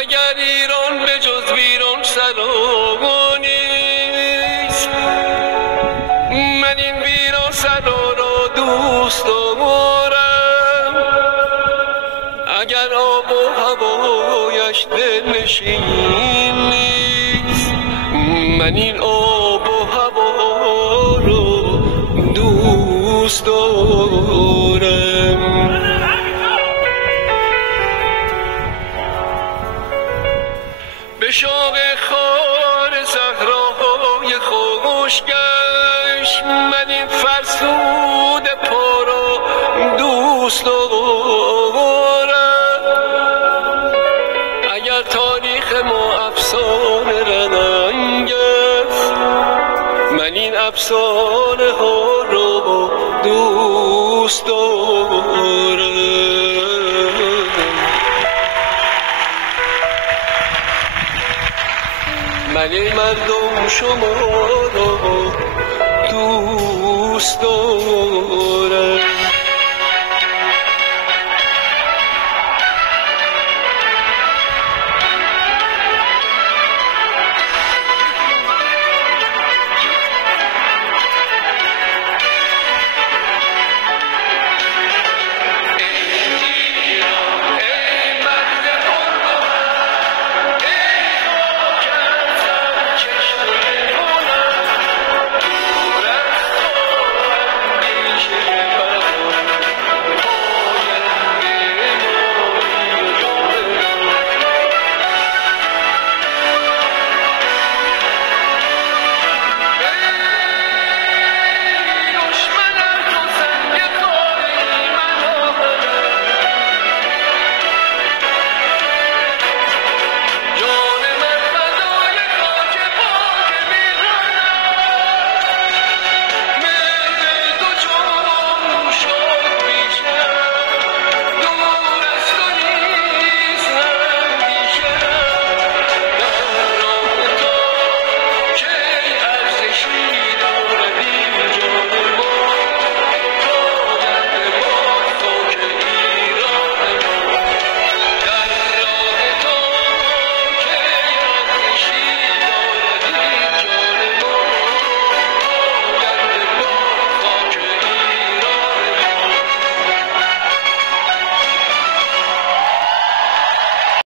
مگر ایران به جز ویران سرا نیست. من این ویران سرا را دوست دارم، اگر آب و هوایش دلنشین نیست. من این آب و هوا رو دوست دارم. به شاق خار صحراهای خشکش من این فرسود پا را دوست دارم. اگر تاریخ ما افسانه رنگ است، من این افسانه ها رو دوست دارم. من این مردم شما را دوست دارم.